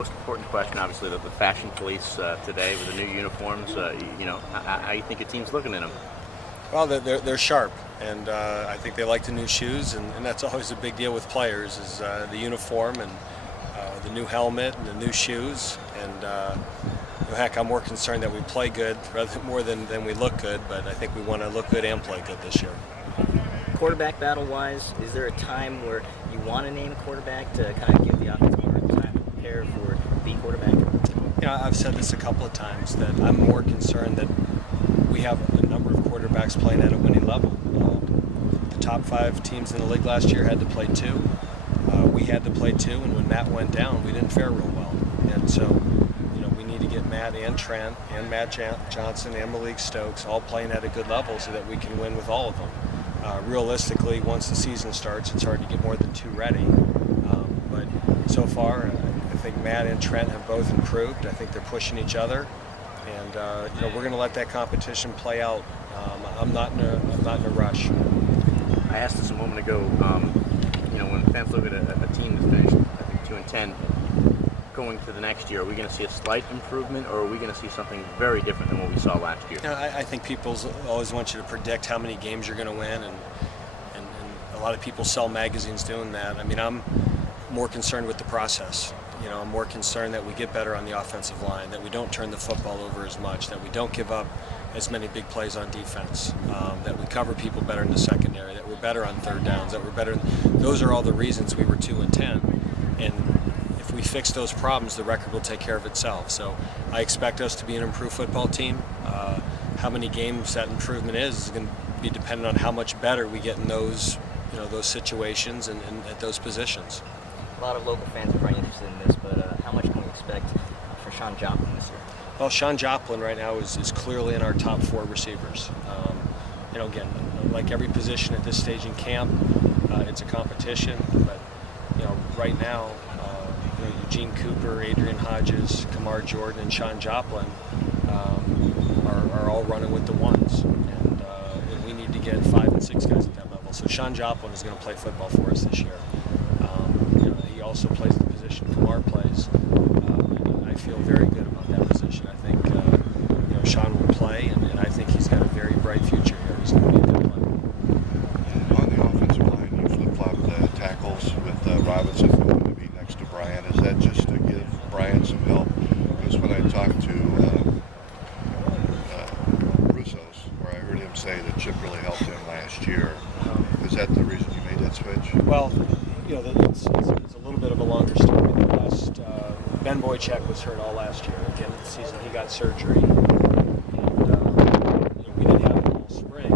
Most important question, obviously, the fashion police today with the new uniforms. How you think your team's looking in them? Well, they're sharp, and I think they like the new shoes, and that's always a big deal with players is the uniform and the new helmet and the new shoes. And heck, I'm more concerned that we play good more than we look good. But I think we want to look good and play good this year. Quarterback battle-wise, is there a time where you want to name a quarterback to kind of give the offensive line time to prepare for the quarterback? I've said this a couple of times that I'm more concerned that we have a number of quarterbacks playing at a winning level. The top 5 teams in the league last year had to play 2. We had to play 2, and when Matt went down, we didn't fare real well. And so, we need to get Matt and Trent and Matt Johnson and Malik Stokes all playing at a good level so that we can win with all of them. Realistically, once the season starts, it's hard to get more than 2 ready. But so far, I think Matt and Trent have both improved. I think they're pushing each other, and we're going to let that competition play out. I'm not in a rush. I asked this a moment ago. When fans look at a team that's finished, I think 2-10, going to the next year, are we going to see a slight improvement, or are we going to see something very different than what we saw last year? I think people always want you to predict how many games you're going to win, and a lot of people sell magazines doing that. I mean, I'm more concerned with the process. I'm more concerned that we get better on the offensive line, that we don't turn the football over as much, that we don't give up as many big plays on defense, that we cover people better in the secondary, that we're better on third downs, that we're better. Those are all the reasons we were 2-10, and if we fix those problems, the record will take care of itself. So I expect us to be an improved football team. How many games that improvement is going to be dependent on how much better we get in those situations and at those positions. A lot of local fans are probably interested in this, but how much can we expect for Sean Joplin this year? Well, Sean Joplin right now is clearly in our top 4 receivers. Again, like every position at this stage in camp, it's a competition. But right now, Eugene Cooper, Adrian Hodges, Kamar Jordan, and Sean Joplin are all running with the ones, and we need to get 5 and 6 guys at that level. So Sean Joplin is going to play football for us this year. He also plays the position Kamar plays. I feel very good about that position. I think Sean will play, and I think he's got a very bright future here. He's going to be a good player. On the offensive line, you flip-flopped tackles with Robinson going to be next to Brian. Is that just to give Brian some help? Because when I talked to Russo's, where I heard him say that Chip really helped him last year, is that the reason you made that switch? Well, it's a little bit of a longer story. Ben Boychuk was hurt all last year. At the end of the season, he got surgery. We didn't have him all spring.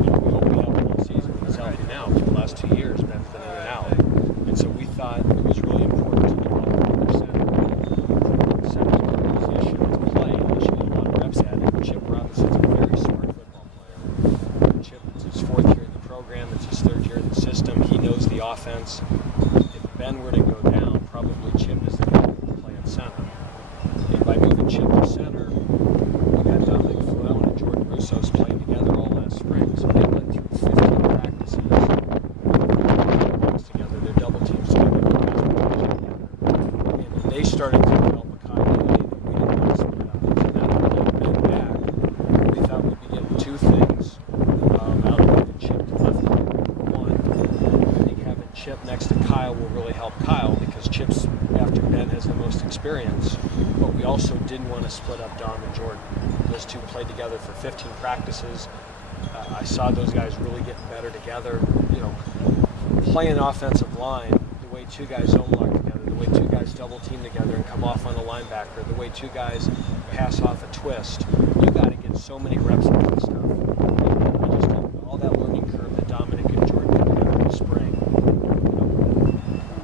We hope we have him all season. He's healthy now. For the last 2 years, Ben's been in and out. And so we thought it was really important to develop another center position to play. And we should get a lot of reps at it. Chip Robinson's a very smart football player. Chip, it's his 4th year in the program. It's his 3rd year in the system. He knows the offense. If Ben were to go down, probably Chip is the guy who will play at center. And by moving Chip to center, we got Dominic Fluellen and Jordan Russo's playing together all last spring. So they went through 15 practices together. They're double teams together. And they started to develop a continuity that we didn't want to split up. So now that we get Ben back, we thought we'd be getting 2 things out of moving Chip to left guard. One, I think having Chip next to Kyle will really help Kyle because Chip's after Ben has the most experience, but we also didn't want to split up Dom and Jordan. Those 2 played together for 15 practices. I saw those guys really getting better together. Playing offensive line, the way 2 guys zone lock together, the way 2 guys double team together and come off on the linebacker, the way 2 guys pass off a twist, you got to get so many reps of that stuff. I just think all that learning curve that Dominic and Jordan got together in the spring,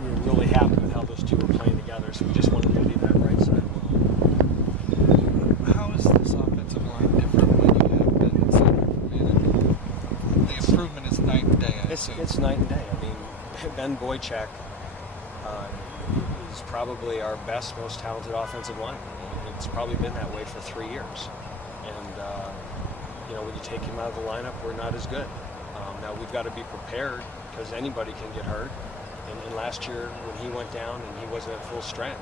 we were really happy with how those 2 were playing together, so we just wanted to leave that right side alone. How is this offensive line different when you have Ben at center? I mean, the improvement is night and day, I assume. It's night and day. I mean, Ben Boychuk is probably our best, most talented offensive lineman. It's probably been that way for 3 years. And, when you take him out of the lineup, we're not as good. Now, we've got to be prepared because anybody can get hurt. And last year when he went down and he wasn't at full strength,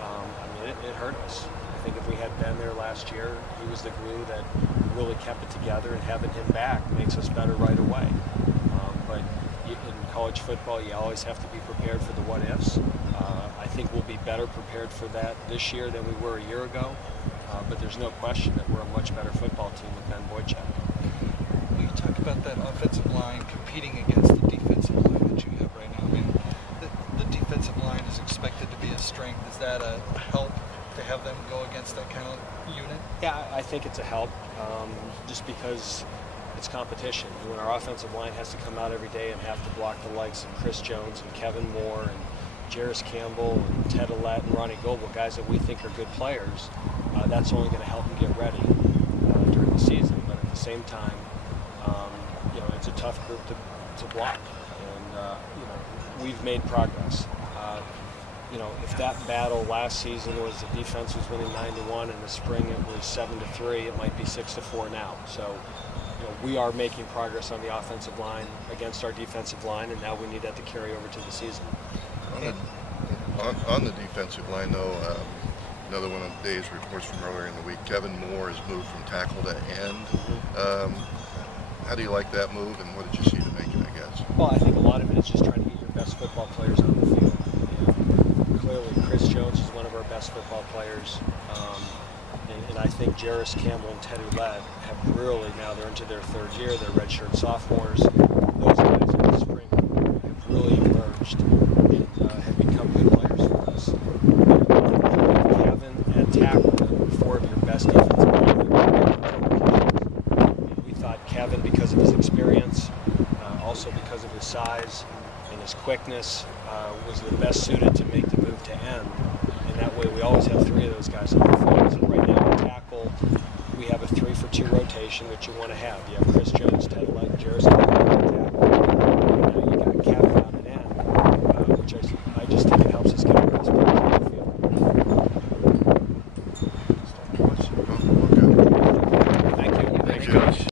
I mean, it hurt us. I think if we had Ben there last year, he was the glue that really kept it together, and having him back makes us better right away. But in college football, you always have to be prepared for the what-ifs. I think we'll be better prepared for that this year than we were a year ago. But there's no question that we're a much better football team with Ben Boychuk. When you talk about that offensive line competing against the defensive line that you have right now, I mean, the defensive line is expected to be a strength. Is that a help to have them go against that kind of unit? Yeah, I think it's a help, just because it's competition. When our offensive line has to come out every day and have to block the likes of Chris Jones and Kevin Moore and Jarris Campbell and Ted Allett and Ronnie Goebel, guys that we think are good players, that's only going to help them get ready during the season. But at the same time, it's a tough group to block, and we've made progress. If that battle last season was the defense was winning 9-1, in the spring it was 7-3, it might be 6-4 now. So, we are making progress on the offensive line against our defensive line, and now we need that to carry over to the season. On the defensive line, though, another one of Dave's reports from earlier in the week, Kevin Moore has moved from tackle to end. How do you like that move, and what did you see to make it, I guess? Well, I think a lot of it is just trying to get your best football players on the field. Clearly, Chris Jones is one of our best football players. And I think Jarris Campbell and Ted Allett have really, now they're into their third year, they're redshirt sophomores. Those guys in the spring have really emerged and have become good players for us. Kevin at tackle, four of your best defensive players. We thought Kevin, because of his experience, also because of his size and his quickness, was the best suited to make the move to end. And that way we always have three of those guys on the field. So right now at tackle, we have a 3-for-2 rotation that you want to have. You have Chris Jones, Ted Allett, and Jarris Campbell at tackle.